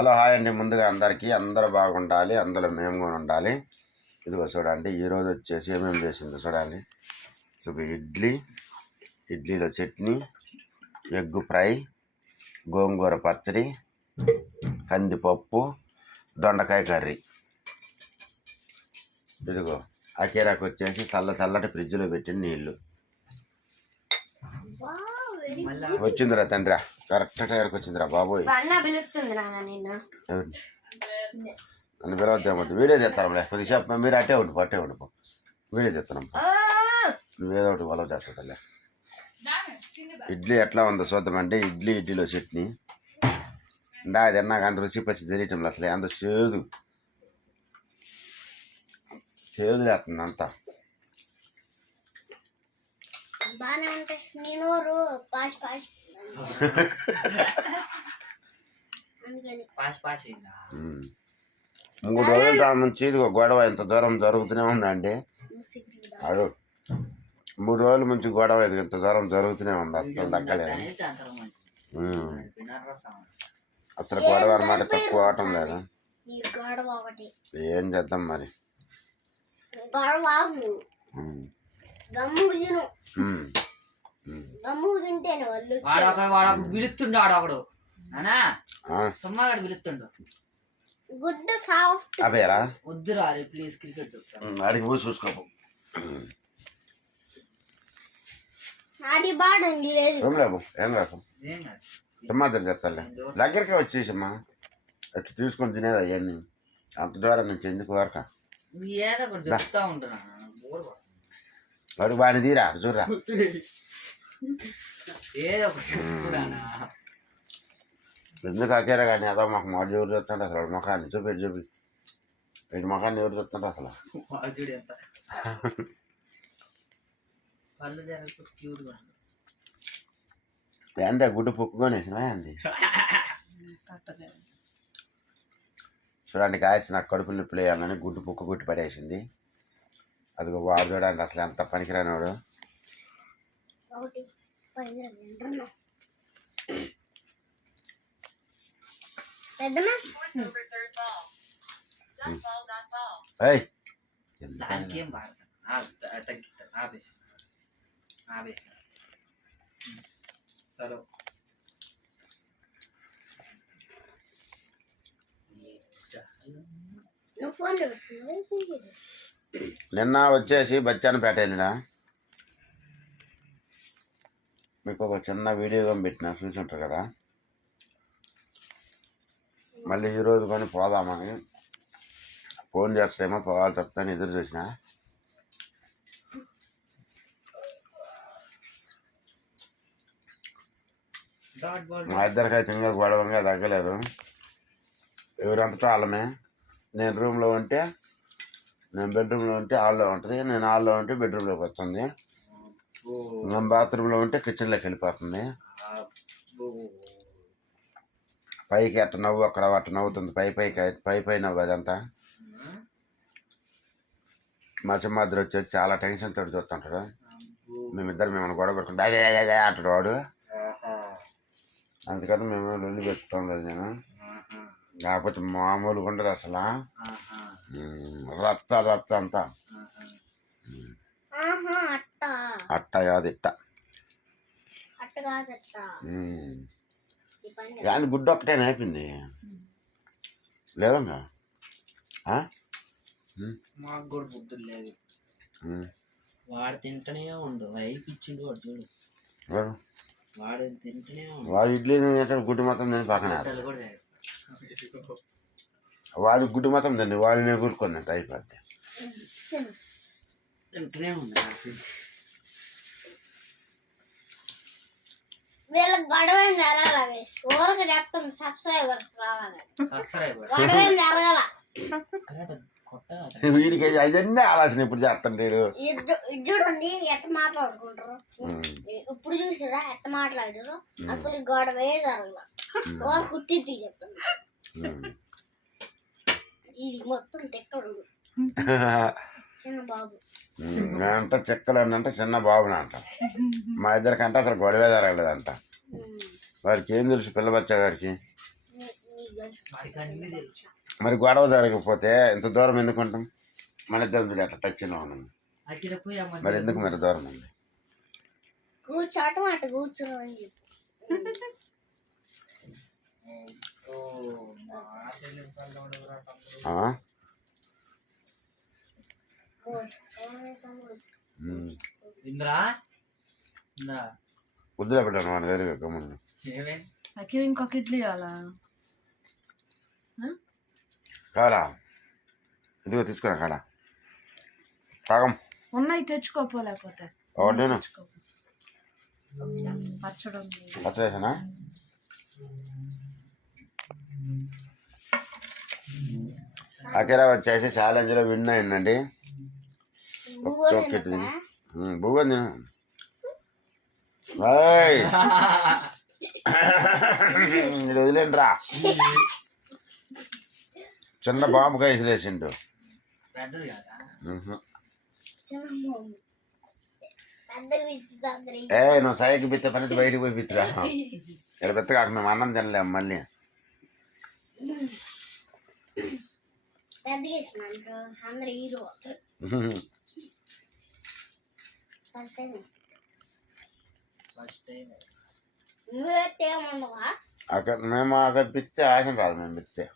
Hello hi అండి. ముందుగా అందరూ బాగుండాలి, అందులో మేము కూడా ఉండాలి. ఇదిగో చూడండి, ఈరోజు వచ్చేసి ఏమేమి చేసిందో చూడండి. ఇడ్లీలో చట్నీ, ఎగ్ ఫ్రై, గోంగూర పచ్చడి, కందిపప్పు, దొండకాయ కర్రీ. ఇదిగో అకేరాకు వచ్చేసి చల్లటి ఫ్రిడ్జ్లో పెట్టిన నీళ్ళు. వచ్చిందిరా తండ్రి, కరెక్ట్ టైంకి వచ్చిందిరా బాబోయ్. నన్ను పిలవద్దేమద్దు, వీడియో తెస్తాంలే కొద్దిసేపు. మీరు అట్టే ఉండిపో వీడియో తెస్తున్నాం. నువ్వేదో ఒకటి పొలం చేస్తుందిలే. ఇడ్లీ ఎట్లా ఉందో చూద్దామంటే, ఇడ్లీలో చట్నీ ఇందా తిన్నా కానీ రుచి పచ్చి తెలియటం అసలు. అంత చేదు లేస్తుంది అంతా. మూడు రోజుల నుంచి ఇది గొడవ ఇంత దూరం జరుగుతూనే ఉందండి. అడు 3 రోజుల నుంచి గొడవ ఇది ఇంత దూరం జరుగుతూనే ఉంది. అసలు తగ్గలేదు. అసలు గొడవ అన్నమాట తక్కువ అవటం లేదు. ఏం చేద్దాం మరి. అవేరా వద్దురా ప్లీజ్ క్రికెట్ అడిగి పోయి చూసుకోపు. ఏం రాకు సమాధానం చెప్తాలే. దగ్గరికి వచ్చేసమ్మా అట్లా తీసుకొని తినేది అవన్నీ. అంత ద్వారా నుంచి ఎందుకు వరక చెప్తా ఉంటున్నా. వాడు బాగా తీరా చూడరా. ఎందుకు అకేరా కానీ అదో మాకు మాడు ఎవరు చెప్తాడు అసలు. వాడు ముఖాన్ని చూపెట్టి వీటి ముఖాన్ని ఎవరు చెప్తాడు అసలు. అంతే గుడ్డు పొక్కుకొనేసినా అంది. చూడండి గాయస్, నాకు కడుపు నొప్పి వేయాలని గుడ్డు పొక్కు కొట్టి పడేసింది. అది వాడు చూడండి అసలు ఎంత పనికిరాని వాడు. నిన్న వచ్చేసి బచ్చానపేట వెళ్ళినా. మీకు ఒక చిన్న వీడియో పెట్టినా చూసుంటారు కదా. మళ్ళీ ఈరోజు కానీ పోదామని ఫోన్ చేస్తామో పోవాలి తప్పని ఎదురు చూసిన. మా ఇద్దరికైతే ఇంకా గొడవంగా తగ్గలేదు. ఎవరంతటా వాళ్ళమే. నేను రూమ్లో ఉంటే, నేను బెడ్రూమ్లో ఉంటే హాల్లో ఉంటుంది, నేను హాల్లో ఉంటే బెడ్రూమ్లోకి వస్తుంది, నేను బాత్రూంలో ఉంటే కిచెన్లోకి వెళ్ళిపోతుంది. పైకి అట్ట నవ్వు అక్కడ అట్ట నవ్వుతుంది. పై నవ్వు అదంతా. మా సింహాద్రి వచ్చేసి చాలా టెన్షన్ తోటి చూస్తుంటాడు. మేమిద్దరు మేము గొడవ పెట్టుకుంటే అదే అంటాడు వాడు. అందుకని మేము లొల్లి పెట్టుకోవడం లేదు. నేను కాకపోతే మామూలుగా ఉండదు అసలు. రచ్చ అంతా. అట్ట కాదు ఇట్ట. కానీ గుడ్డు ఒక్కటే అయిపోయింది లేదంగా. మాకు కూడా బుద్ధులు లేదు. వాడు తింటనే ఉండు. వైపు ఇచ్చిండు వాడు చూడు. వాడు తింటనే ఉండు. వాడు ఇడ్లీ గుడ్డు మొత్తం తిని పక్కన వాడు గుడ్డు మొత్తం తిండి వాడు నేను కూరుకుందంట అయిపోద్ది. తింటనే ఉంది. వీళ్ళకి గొడవ జరగాలి. ఊరికి చెప్తాను సబ్స్క్రైబర్స్ రావాలి. వీడికి అవన్నీ ఆలోచన ఇప్పుడు చేస్తాడు. చూడండి ఎట్ట మాట్లాడుకుంటారు. ఇప్పుడు చూసారా ఎట్ట మాట్లాడారు. అసలు గొడవే జరగల. కుర్తి చెప్తాను. ఇది మొత్తం తెక్కడు చిన్న బాబు. అంటే చెక్కలు అంటే చిన్న బాబుని అంట. మా ఇద్దరికంటే అసలు గొడవే జరగలేదంట. వాడికి ఏం తెలుసు పిల్ల బచ్చాడికి. వాడికి అన్ని తెలుసు. మరి గొడవ జరగకపోతే ఇంత దూరం ఎందుకు ఉంటాం? మన ఇద్దరం చూడు అట్లా టచ్లో ఉన్నాం. అక్కడ పోయి ఆ మధ్య మరి ఎందుకు మరి దూరం ఉంది? కూర్చోటం అటు కూర్చోని చెప్పు. ఓ, మా తెలుగు కల్లోడు రా తమ్ముడు. ఆ? ఇంద్రా ఇంద్రా వద్దులే పెట్టాను మన దగ్గర గమ్మున. ఏమేం అఖిల్ ఇంకొక ఇడ్లీ కావాలా? కావాలా? ఇదిగో తీసుకురా కాడా తాగం ఉన్నాయి తెచ్చుకోపోలేకపోతే ఒకటేనా పచ్చడి ఉంది. పచ్చడేసానా? అకేరా వచ్చేసి ఛాలెంజ్లో విన్ అయిందండి. ఒక్కటి భూగన్ తిను. ఇది వదిలేండిరా. చిన్న బాంబుకాయ వేసిలేసిండు. పెద్దది కదా. నువ్వు సాయికి బిత్తే పని బయటికి పోయి బిత్తురా. ఇక్కడ బిత్తగా మేము అన్నం తినలేము మళ్ళీ. అక్కడ మేము అక్కడ బిత్తే ఆశం రాదు. మేము బిత్తే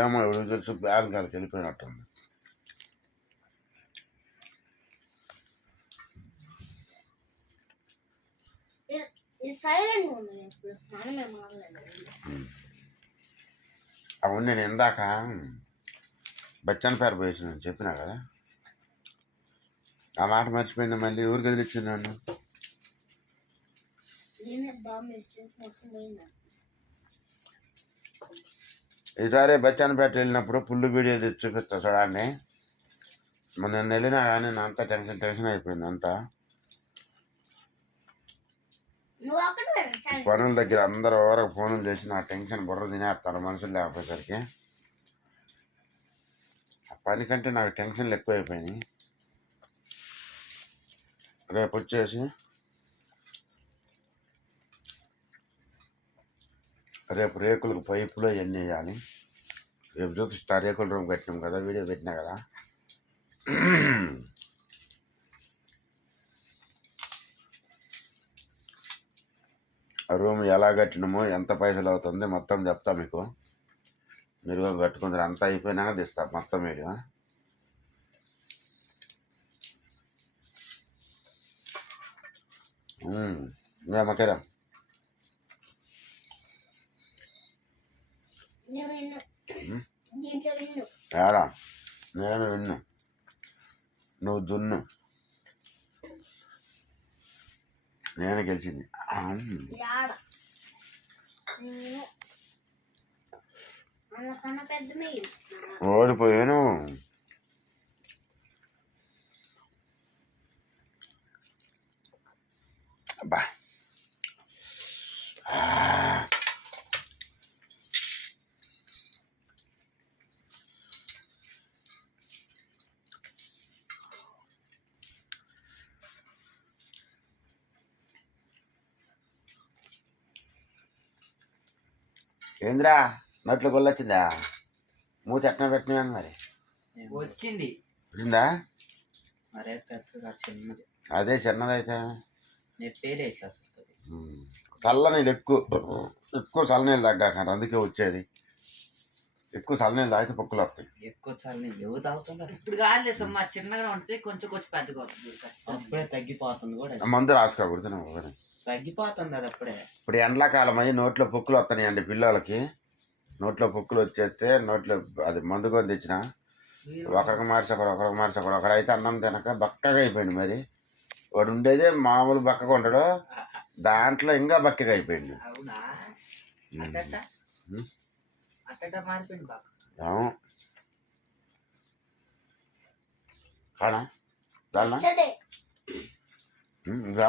ఏమో ఎవరు తెలుసు. బ్యాగ్ కాడికి వెళ్ళిపోయినట్టుంది. అవును నేను ఇందాక బచ్చన్ పేరు పోయించిన చెప్పినా కదా. ఆ మాట మర్చిపోయింది. మళ్ళీ ఊరికి వదిలిచ్చింది నన్ను. ఈసారి బచ్చన్పేట వెళ్ళినప్పుడు పుల్లు వీడియో తెచ్చి చూపిస్తా చూడండి. మొన్న వెళ్ళినా కానీ నా అంతా టెన్షన్ అయిపోయింది. అంతా పనుల దగ్గర అందరూ ఎవరికి ఫోన్లు చేసి నా టెన్షన్ బుర్ర తినేస్తారు మనుషులు లేకపోయేసరికి. ఆ పని కంటే నాకు టెన్షన్లు ఎక్కువైపోయినాయి. రేపు వచ్చేసి రేపు రేకులకు పైపులో ఇవన్నీ వేయాలి. రేపు చూపిస్తా. రేకుల రూమ్ కట్టినాం కదా, వీడియో పెట్టినా కదా. రూమ్ ఎలా కట్టినామో ఎంత పైసలు అవుతుంది మొత్తం చెప్తా మీకు. మీరు కట్టుకుంటారు. అంతా అయిపోయినాక తీస్తా మొత్తం వీడియో. మేమకేరా ఏడా నేను విన్ను, నువ్వు దున్ను, నేను గెలిచింది. ఓడిపోయాను. అబ్బా ఏంద్రా నోట్లో గొల్లొచ్చిందా? మూత ఎట్లా పెట్టినా మరి వచ్చింది. వచ్చిందా? మరే పెద్దగా చిన్నది. అదే చిన్నదైతే నెప్పేలే ఇట్లా చల్లనీళ్ళు ఎక్కువ చల్లనీళ్ళు తగ్గాక అందుకే వచ్చేది. ఎక్కువ చల్లనీళ్ళు తాగితే పొక్కులు వస్తాయి. ఎక్కువ చల్లనీళ్ళు ఎవరు తాగుతున్నారు? ఇప్పుడు కాదు సమ్మా, చిన్నగా ఉంటుంది కొంచెం పెద్దగా వస్తుంది. అప్పుడే తగ్గిపోతుంది కూడా. మందు రాసుకోకూడదు నువ్వు. తగ్గిపోతుంది అది అప్పుడే. ఇప్పుడు ఎండాకాలం అయ్యి నోట్లో పొక్కులు వస్తాయండి పిల్లలకి. నోట్లో పొక్కులు వచ్చేస్తే నోట్లో అది మందు కొని తెచ్చిన ఒకరికి మార్చి ఒకడైతే అన్నం తినక బక్కగా అయిపోయింది. మరి వాడు ఉండేదే మామూలు బక్కగా ఉంటాడు, దాంట్లో ఇంకా బక్కగా అయిపోయింది. అవునా? మారిపోయింది బాగా. కానా చాలనా ఇంకా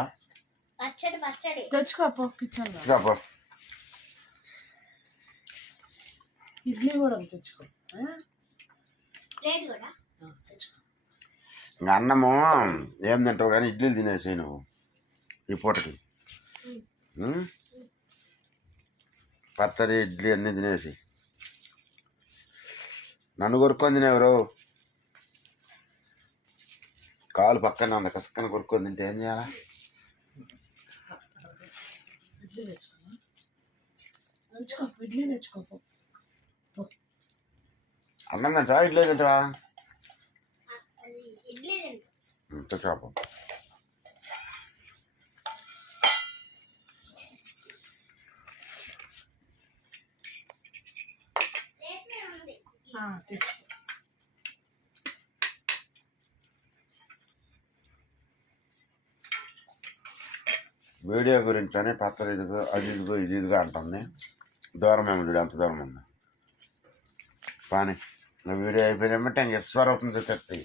తెచ్చుకోపో కిచెన్ ఇడ్లీ కూడా తెచ్చుకో. ఇంకా అన్నము ఏం తింటావు కానీ ఇడ్లీలు తినేసాయి నువ్వు ఈ పూటకి. పచ్చడి ఇడ్లీ అన్నీ తినేసి నన్ను కొరుక్కొని తినేవరు కాలు పక్కన ఉంది కసుక్కన కొరుక్కొని తింటే ఏం చేయాలా ఇడ్లీ తెచ్చుకోమా తెచ్చుకో ఇడ్లీ తెచ్చుకోపో అన్నం తింటావా ఇడ్లీ తింటావా అది ఇడ్లీ తింటా. తెచ్చుకోపో రేపే ఉంది. తెచ్చుకో వీడియో గురించి అని పచ్చడి ఇదిగో అది ఇదిగో ఇది ఇదిగో అంటుంది దూరం ఏముంది అంత దూరం ఉంది కానీ నా వీడియో అయిపోయినమ్మంటే ఇంక స్వరూపం చూపెత్తాయి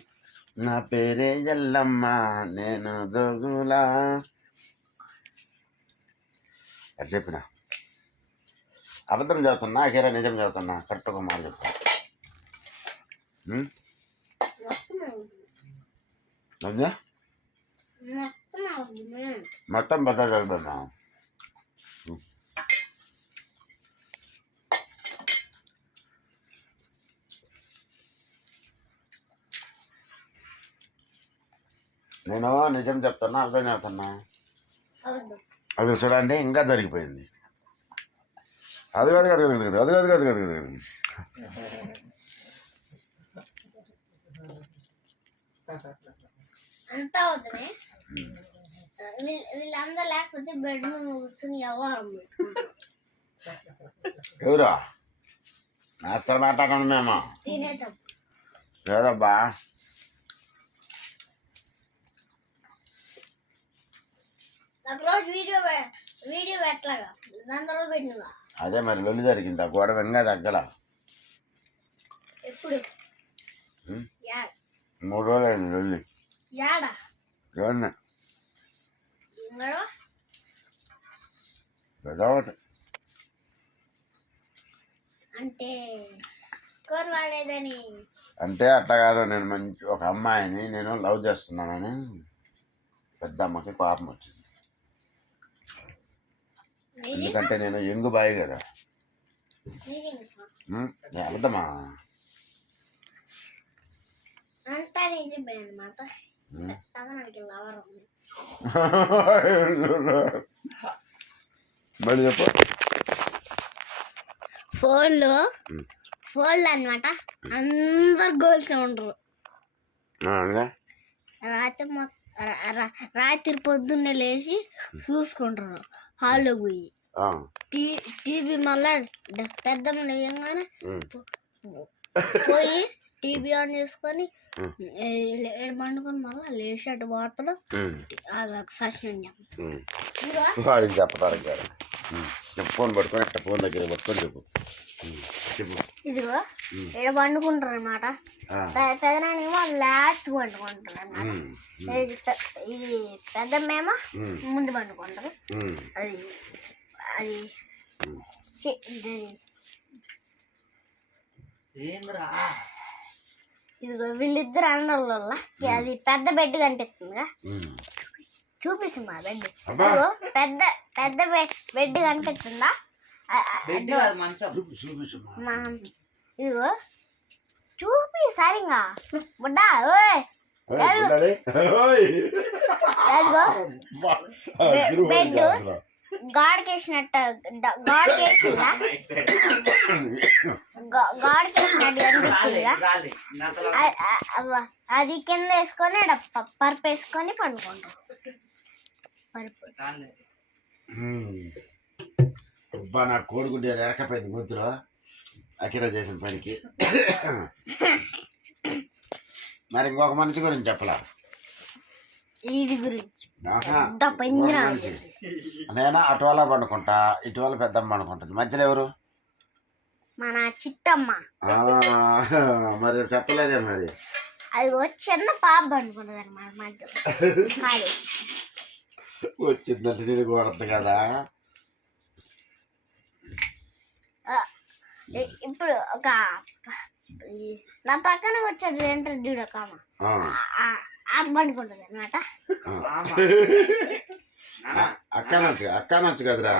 నా పేరే ఎల్లమ్మ నేను జోగులా అది చెప్పిన అబద్ధం చదువుతున్నా నాకేరా నిజం చదువుతున్నా కరెక్ట్గా మాట చెప్తా అదే మొత్తం బద్ద చదువుతున్నా నేను నిజం చెప్తున్నా అర్థం చెప్తున్నా అది చూడండి ఇంకా దొరికిపోయింది అది కాదు కాదు కాదు అది కాదు కాదు కాదు కాదు అంతా అవుతుంది వీళ్ళందరూ లేకపోతే బెడ్ మీద కూర్చుని వ్యవహారం ఎవరు మాస్టర్ మాట్లాడండి మేము తినేటప్పుడు లేదబ్బా నాకు రోజు వీడియో పెట్టలాగా దాని తర్వాత పెట్టినగా అదే మరి లొల్లి జరిగింది ఆ గోడ వెంగా తగ్గల ఎప్పుడు ఉం? యాడ 3 రోజులు అయింది లొల్లి యాడ చూడండి ఇంగడో ఏదో ఒకటి అంటే కూర వాడేదని అంటే అట్లా కాదు నేను మంచి ఒక అమ్మాయిని నేను లవ్ చేస్తున్నానని పెద్ద అమ్మకి పాపం వచ్చింది ఎందుకంటే నేను యంగు బాయ్ కదా అబద్ధమా అంతా నిజమే అన్నమాట నాకు లవర్ ఉంది మళ్ళీ చెప్పు ఫోన్లో అన్నమాట అందరు గోల్స్ ఉండరు రాత్రి పొద్దున్నే లేచి చూసుకుంటారు హాల్లో పోయి టీవీ మళ్ళా పెద్దమ్మ లేయంగానే పోయి టీవీ ఆన్ చేసుకొని పండుకొని మళ్ళీ లేచాడు పోతాడు ఫస్ట్ వాడికి చెప్పడానికి కాదు ఫోన్ పట్టుకొని అట్లా ఫోన్ దగ్గర పట్టుకొని చెప్పు చెప్పు ఇదిగో ఇక్కడ పండుకుంటారు అనమాట పెదనానేమో లాస్ట్ పండుకుంటారు అన్నమాట ఇది పెద్దమ్మేమో ముందు పండుకుంటారు అది అది ఇదిగో వీళ్ళిద్దరు అన్నోళ్ళ అది పెద్ద బెడ్ కనిపిస్తుందిగా చూపిస్తుంది మా బెడ్ పెద్ద పెద్ద బెడ్ కనిపిస్తుందా ఇదిగో చూపి సరిగా బుడ్డా ఓయ్ బెడ్ గాడికేసినట్టు గాడికేసిందా గాడికేసినట్టు కనిపించిందిగా అది కింద వేసుకొని పరుపు వేసుకొని పండుకుంటాం పరుపు అబ్బా నా కోడిగుండే ఎరకపోయింది గొంతులో అకిరా చేసిన పనికి మరి ఇంకొక మనిషి గురించి చెప్పలా ఇది గురించి నేను అటువల పండుకుంటా ఇటువల పెద్దమ్మ పండుకుంటుంది మధ్యలో ఎవరు మన చిట్టమ్మ మరి చెప్పలేదే మరి అది చిన్న పాప పండుకుంటుంది అనమాట మధ్య వచ్చిందంటే నేను కూడదు కదా ఇప్పుడు ఒక నా పక్కన వచ్చాడు ఏంటంటే చూడు ఒక పండుకుంటుంది అనమాట అక్క నచ్చు కదరా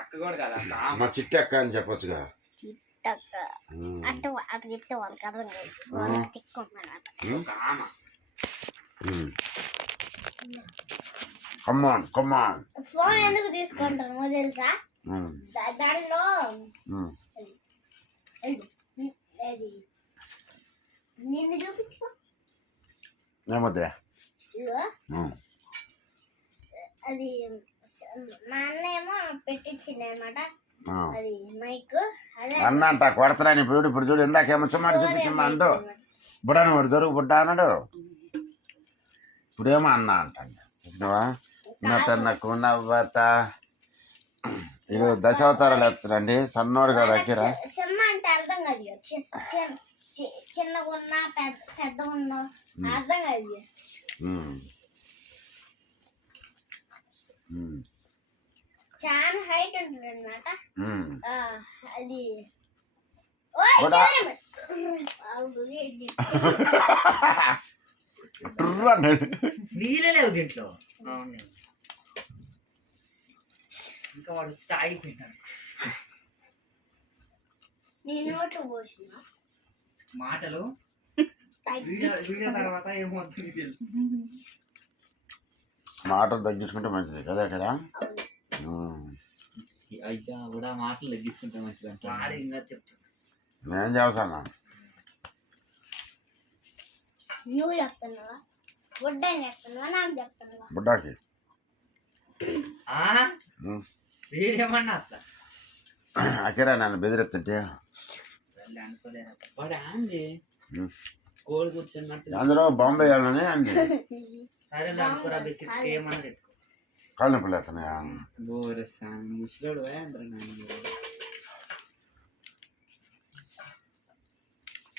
అక్క కూడా కదా మా చిట్టి అక్క అని చెప్పొచ్చుగా. చిట్టక్క అంటే అటు చెప్తే వాళ్ళకి అర్థం కాదు. తిక్కున్నాను కమాన్ కమాన్. ఫోన్ ఎందుకు తీసుకుంటాను తెలుసా? దాంట్లో అది నిన్ను చూపించుకో. ఏమొద్దా? అది మా అన్న ఏమో పెట్టించింది అనమాట. అది మైక్ అదే అన్న అంట కొడతారని ఇప్పుడు చూడు ఇందాకేమో చుమ్మాడు చూపించమ్మా అంటూ బుడ్డాను వాడు దొరుకు బుడ్డా అన్నాడు. ఇప్పుడేమో అన్న అంటాడు. చూసినావా? నటనకు నవ్వత. ఇది దశావతారాలు ఎత్తారండి. సన్నోడు కదా అక్కిరా. సినిమ అంటే అర్థం కాదు. చిన్నగా ఉన్నా పెద్దగా ఉన్నా అర్థం కాదు. చాలా హైట్ ఉంటుంది అనమాట. అది నీళ్ళే లేవు దీంట్లో. ఇంకా వాడు వచ్చి తాగిపోయినాడు. నేను నోట్లో పోసిన మాటలు వీడియో తర్వాత ఏమవుతుంది తెలుసు. మాటలు తగ్గించుకుంటే మంచిది కదా కదా. అయ్యా కూడా మాటలు తగ్గించుకుంటే మంచిది అంటే వాడు ఇంకా చెప్తాను. నేను చెబుతాను. నువ్వు చెప్తున్నావా? బుడ్డని చెప్తున్నావా? నాకు చెప్తున్నావా? బుడ్డాకి వీడేమన్నా అసలు అక్కిరా నన్ను బెదిరెత్తుంటే వాడు అంది కోడి కూర్చున్నట్టు అందులో బాంబే వెళ్ళని అంది. సరే అనుకోరా ఏమన్నా కాళ్ళు నొప్పులు ఎత్తున్నాయా? ముసలోడు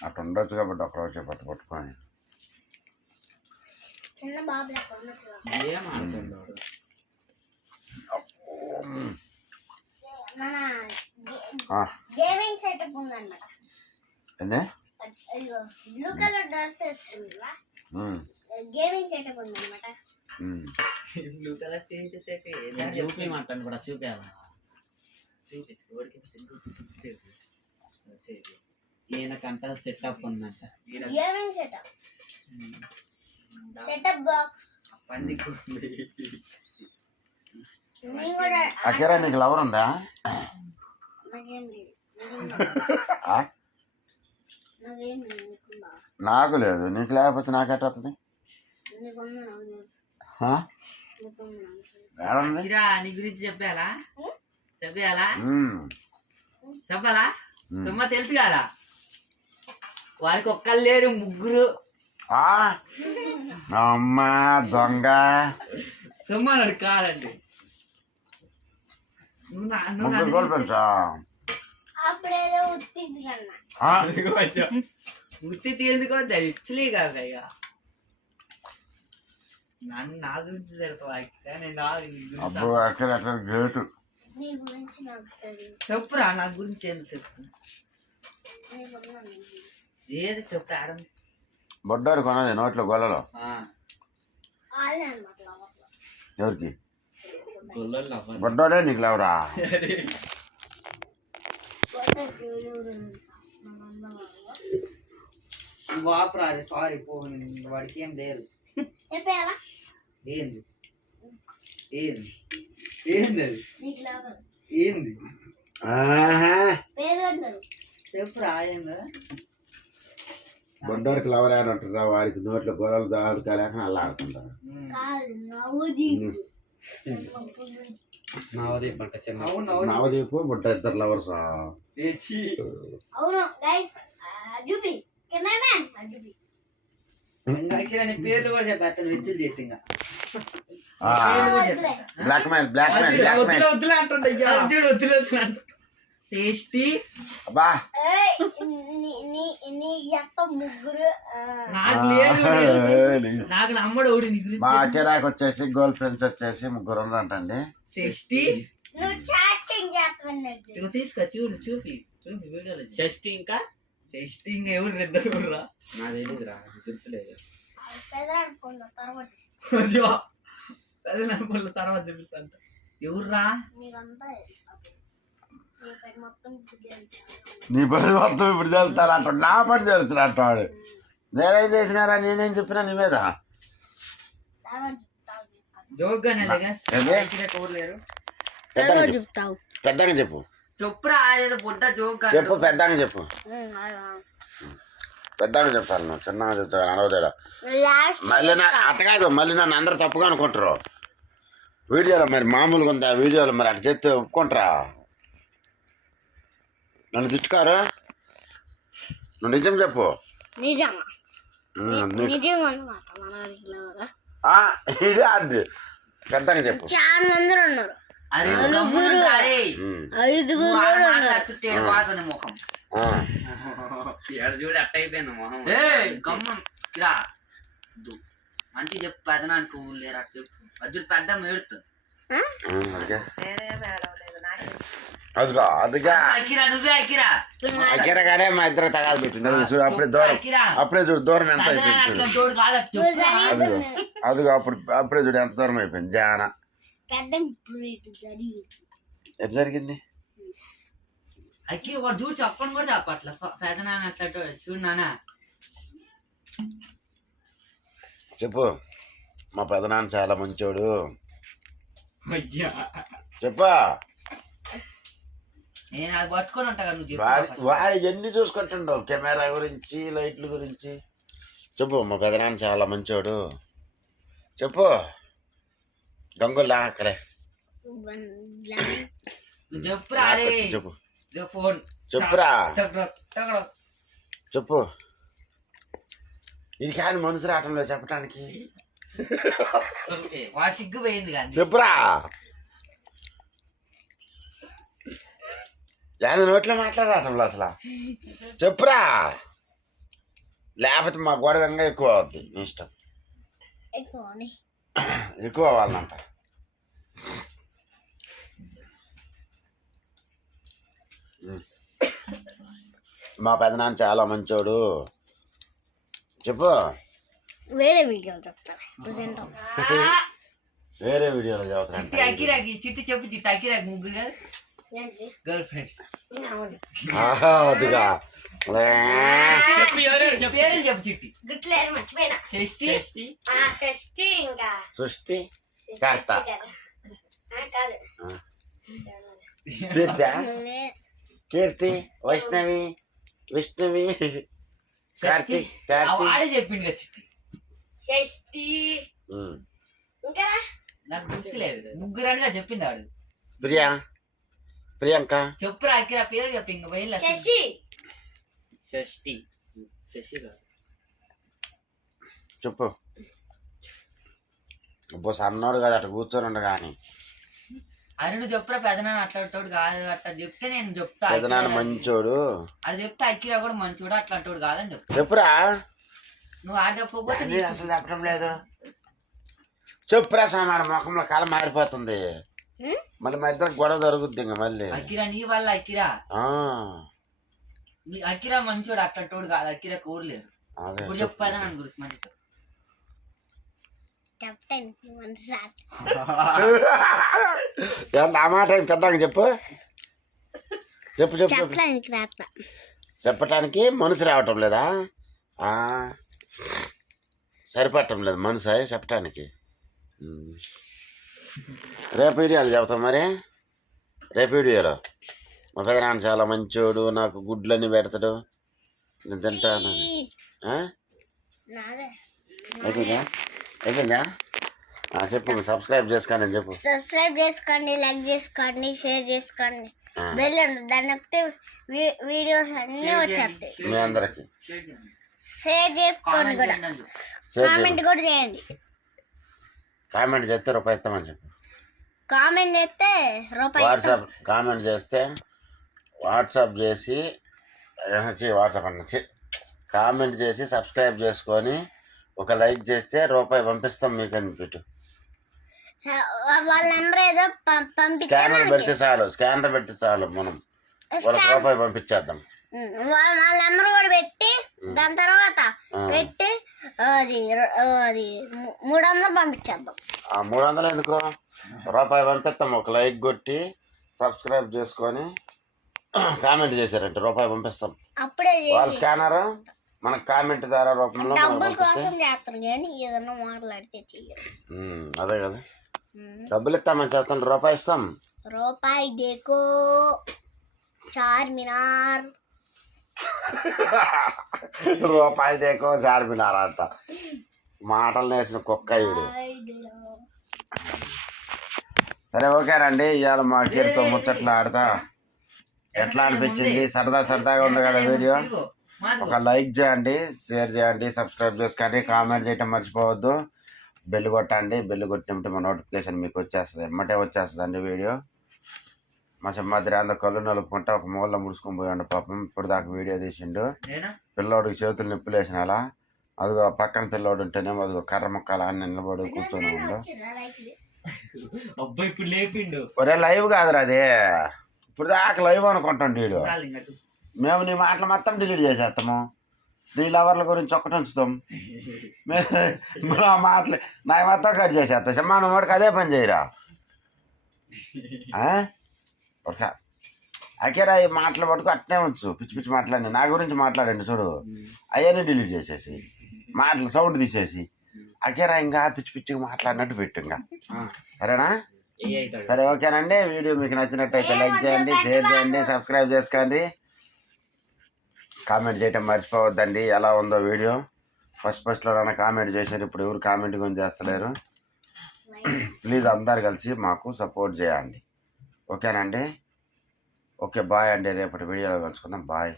అట్లా ఉండొచ్చు కాబట్టి ఒక్కరోజు పట్టుకొని చిన్న బాబు ఏం ఆడుతున్నాడు. మన గేమింగ్ సెటప్ ఉందన్నమాట. బ్లూ కలర్ డ్రెస్ వేసుకుందా? గేమింగ్ సెటప్ ఉందన్నమాట. బ్లూ కలర్ చూపించమంటాను కూడా చూపించాలా? చూపించు. ఈయనకంట సెటప్ ఉందంట. Gaming setup setup box. అక్కిరా నీకు లవర్ ఉందా? నాకు లేదు. నీకు లేకపోతే నాకెట్ట వస్తుంది? నీ గురించి చెప్పాలా? చెప్పాలా? తుమ్మ తెలుసు కదా వారికి ఒక్కరు లేరు, ముగ్గురు. అమ్మా దొంగ తుమ్మన్నాడు కాదండి. ముగ్గురు గోల్ పెంచా అప్పుడేదో ఉత్తిది కన్నా ఉత్తి తీసుకో ఇచ్చలే కదా. ఇక నన్ను నా గురించి గేటు చెప్పురా. నా గురించి ఏంటో చెప్పు. ఏది చెప్తా ఆడ బొడ్డారు కొన్నది నోట్లో గొల్లలో. ఎవరికి? బొడ్డోడే నీకు లేవరా? వాపరా. సారీ పో, వాడికి ఏం లేరు. ఏంది ఏంది ఏంది అది ఏంది చెప్పురా. ఏందా బొడ్డోరికి లవర్ అంటారా? వాడికి నోట్లో గొర్రెలు దాడుకోలేక అలా ఆడుతుంటారు. నవదీపు బుడ్డ ఇద్దరు లవర్స్. పేర్లు కూడా చెప్పాను. విచ్చులు చేతి blackmail blackmail blackmail వద్దులే అంటుండ. టేస్టీ అబ్బా ముగ్గురు నాకు లేదు. నాకు నమ్మడు. మా అఖిరాకి వచ్చేసి గర్ల్ ఫ్రెండ్స్ వచ్చేసి ముగ్గురు ఉన్నారంటండి. షష్ఠి నువ్వు చాటింగ్ చేస్తావు. తీసుకో చూడు చూపి వీడియోలో. షష్ఠి ఇంకా షష్ఠి ఇంకా ఎవరు ఇద్దరు రా? నా తెలియదురా, గుర్తులేదు. పెదనాడు ఫోన్లో తర్వాత తర్వాత తెలుస్తాంట. ఎవర్రా నీకంతా తెలుసు నీ పని మొత్తం ఇప్పుడు తెలుసు. నీ పని మొత్తం ఇప్పుడు తెలుస్తాను అంటాడు, నా పని తెలుస్తాడు అంటాడు. నేనేం చేసినారా, నేనేం చెప్పినా నీ మీద? తర్వాత చెప్తావు. జోక్గానే ఏంది? కూరలేరు పెద్దగా చెప్పు, చెప్తావు. పెద్దగా చెప్పు, చెప్పురా అదేదో బుడ్డ జోక్ చెప్పు పెద్దగా చెప్పు, పెద్దగా చెప్తాను. నువ్వు చిన్నగా చెప్తాను అనవదేడా. లాస్ట్ మళ్ళీ అట్ట కాదు, మళ్ళీ నన్ను అందరూ తప్పుగా అనుకుంటారు వీడియోలో. మరి మామూలుగా ఉందా వీడియోలో? మరి అట్లా చేస్తే ఒప్పుకుంటారా? నన్ను తిట్టుకారు. నువ్వు నిజం చెప్పు. నిజంగా నీకు నిజంగా అన్నమాట. మన ఊరిలో ఎవరు? ఇదే అది పెద్దగా చెప్పు. చాలా మంది ఉన్నారు. ఐదుగురు మాట్లాడుతుంటే ముఖం చూడు అట్ట అయిపోయింది మొహం. గమ్మరా మంచి చెప్పు పెదనానికి లేరు అట్ట చెప్పు. అర్జుడు పెద్ద మేడుతుంది. అదిగో అదిగా అకిరా నువ్వే అకిరా అకిరగానే మా ఇద్దరు తగాదు పెట్టింది. చూడు అప్పుడే దూరం, అప్పుడే చూడు దూరం ఎంత అయిపోయింది. తోడు కాదు అది చెప్పు. అదిగో అదిగో అప్పుడే చూడు ఎంత దూరం అయిపోయింది. జాన పెద్ద జరిగింది. ఎటు జరిగింది? అక్కిరి వాడు చూడు చెప్పని కూడా చెప్పట్ల పెదనాన్న అట్లా చూడు నాన్న. చెప్పు. మా పెదనాన్న చాలా మంచోడు చెప్పా. నేను అది పట్టుకొని ఉంటా కదా నువ్వు వాడు ఎన్ని చూసుకుంటుండవు, కెమెరా గురించి లైట్ల గురించి. చెప్పు. మా పెదనాన్న చాలా మంచోడు చెప్పు. గంగుల్లా అక్కడే చెప్పురా చెప్పు. ఫోన్ చెప్పురా చెప్పు. ఇది కానీ మనసు రావటంలో చెప్పటానికి. వాడు సిగ్గుపోయింది కానీ చెప్పురా. దాని నోట్లో మాట్లాడటంలో అసలు చెప్పురా. లేకపోతే మా గొడవ ఇంకా ఎక్కువ అవుద్ది. నీ ఇష్టం. ఎక్కువ అవ్వాలంట. మా పెదనాన్న చాలా మంచోడు చెప్పు. వేరే వీడియోలు చెప్తాను. వేరే వీడియోలో చదువుతాను. అకిరాకి చిట్టి చెప్పు. చిట్టి అకిరాకి ముగ్గురు గారు గర్ల్ ఫ్రెండ్స్. అదిగా పేరు చెప్పు చిట్టి. గుట్లేదు మర్చిపోయినా. షష్ఠి ఇంకా సృష్టి కర్త కాదు కీర్తి వైష్ణవి విష్ణవి కార్తీ వాడే చెప్పిండు కదా చిట్టి. షష్ఠి ఇంకా నాకు గుర్తులేదు. ముగ్గురు అనగా చెప్పింది వాడు. ప్రియా ప్రియాంక చెప్పురా అకిరా పేరు చెప్పి ఇంక పోయి శశి షష్ఠి శశి చెప్పు. అబ్బో సన్నోడు కదా అట్లా కూర్చొని ఉండ. కానీ అరే నువ్వు చెప్పురా పెదనాన్న అట్లాంటోడు కాదు అట్లా చెప్తే నేను చెప్తా. పెదనాన్న మంచోడు అది చెప్తే అక్కిరా కూడా మంచోడు అట్లాంటోడు కాదని చెప్తా. చెప్పురా. నువ్వు ఆడ చెప్పకపోతే అసలు చెప్పడం లేదు. చెప్పురా స్వామి. ముఖంలో కాలం మారిపోతుంది. మళ్ళీ మా ఇద్దరు గొడవ జరుగుద్ది ఇంకా మళ్ళీ. అక్కిరా నీ వల్ల అక్కిరా అక్కిరా మంచోడు అట్లాంటోడు కాదు. అక్కిరా కోరలేరు. ఇప్పుడు చెప్పు పెదనాన్న గురించి మంచి ఆ మాట పెద్దగా చెప్పు. చెప్పు చెప్పు. చెప్పటానికి మనసు రావటం లేదా? సరిపడటం లేదు మనసు చెప్పటానికి. రేపు వీడియోలు చెబుతాం. మరి రేపు వీడియోలో మా పెదనాన్న చాలా మంచోడు, నాకు గుడ్లన్నీ పెడతాడు, నేను తింటాను. అయిపోయిందా? అయిపోయిందా? చెప్పు. సబ్స్క్రైబ్ చేసుకోండి అని చెప్పు. సబ్స్క్రైబ్ చేసుకోండి, లైక్ చేసుకోండి, షేర్ చేసుకోండి, బెల్ ఉంటుంది దాన్ని నొక్కితే వీడియోస్ అన్నీ వచ్చేస్తాయి మీ అందరికి. షేర్ చేసుకోండి కూడా, కామెంట్ కూడా చేయండి. కామెంట్ చేస్తే రూపాయి ఇస్తామని చెప్పు. కామెంట్ చేస్తే రూపాయి. వాట్సాప్ కామెంట్ చేస్తే వాట్సాప్ చేసి వాట్సాప్ అన్న కామెంట్ చేసి సబ్స్క్రైబ్ చేసుకొని ఒక లైక్ చేస్తే రూపాయి పంపిస్తాం మీకు అని పెట్టు. వాళ్ళ నెంబర్ ఏదో స్కానర్ పెడితే చాలు. స్కానర్ పెడితే చాలు. మనం వాళ్ళకి రూపాయి పంపించేద్దాం. వాళ్ళ నెంబర్ కూడా పెట్టి దాని తర్వాత పెట్టి అది అది 300 పంపించేద్దాం. 300 ఎందుకు రూపాయి పంపిస్తాం. ఒక లైక్ కొట్టి సబ్స్క్రైబ్ చేసుకొని కామెంట్ చేశారంటే రూపాయి పంపిస్తాం. అప్పుడే వాళ్ళ స్కానర్ మనకు కామెంట్ ద్వారా రూపంలో మనం డబ్బుల పంపిస్తే కోసం చేస్తాను కానీ ఏదన్నా మాట్లాడితే చెయ్యరు. అదే కదా, డబ్బులు ఇస్తామని చెప్తాను, రూపాయి ఇస్తాం. రూపాయి దేకో చార్మినార్. రూపాయి దేకో చార్మినార్ అంట. మాటలు నేర్చిన కుక్క ఈడు. సరే ఓకేనండి, ఇవాళ మా కీర్తో ముచ్చట్లు ఆడతా ఎట్లా అనిపించింది, సరదా సరదాగా ఉంది కదా వీడియో. ఒక లైక్ చేయండి, షేర్ చేయండి, సబ్స్క్రైబ్ చేసుకోండి, కామెంట్ చేయటం మర్చిపోవద్దు. బెల్ కొట్టండి, బెల్ కొట్టినట్టు మా నోటిఫికేషన్ మీకు వచ్చేస్తుంది, ఎమ్మటే వచ్చేస్తుందండి వీడియో. మా సింహాద్రి అంత కళ్ళు నలుపుకుంటా ఒక మూల ముడుచుకొని పోయాడు పాపం. ఇప్పుడు దాకా వీడియో తీసిండు. పిల్లోడికి చేతులు నొప్పులు వేసిన అలా అదిగో పక్కన పిల్లోడు ఉంటేనేమో అదిగో కర్ర ముక్కలు అన్ని నిలబడి కూర్చొని ఉండు. అబ్బాయి ఇప్పుడు లేపిండు. ఒరే లైవ్ కాదురా అది, ఇప్పుడు దాకా లైవ్ అనుకుంటాం వీడు. మేము నీ మాటలు మొత్తం డిలీట్ చేసేస్తాము, నీ లవర్ల గురించి ఒక్కటి ఉంచుతాం. మేము ఆ మాటలు నా మొత్తం కట్ చేసేస్తాం. సింహా నువ్వు వాడికి అదే పని చేయరా. అకేరా ఈ మాటలు పట్టుకు అట్నే ఉంచు, పిచ్చి పిచ్చి మాట్లాడి నా గురించి మాట్లాడండి చూడు, అవన్నీ డిలీట్ చేసేసి మాటలు సౌండ్ తీసేసి అకేరా ఇంకా పిచ్చి పిచ్చిగా మాట్లాడినట్టు పెట్టు ఇంకా. సరేనా? సరే ఓకేనండి, వీడియో మీకు నచ్చినట్టయితే లైక్ చేయండి, షేర్ చేయండి, సబ్స్క్రైబ్ చేసుకోండి, కామెంట్ చేయటం మర్చిపోవద్దండి. ఎలా ఉందో వీడియో ఫస్ట్లో కామెంట్ చేశారు, ఇప్పుడు ఎవరు కామెంట్ గురించి చేస్తలేరు. ప్లీజ్ అందరు కలిసి మాకు సపోర్ట్ చేయండి. ఓకేనండి, ఓకే బాయ్ అండి, రేపటి వీడియోలో కలుసుకుందాం. బాయ్.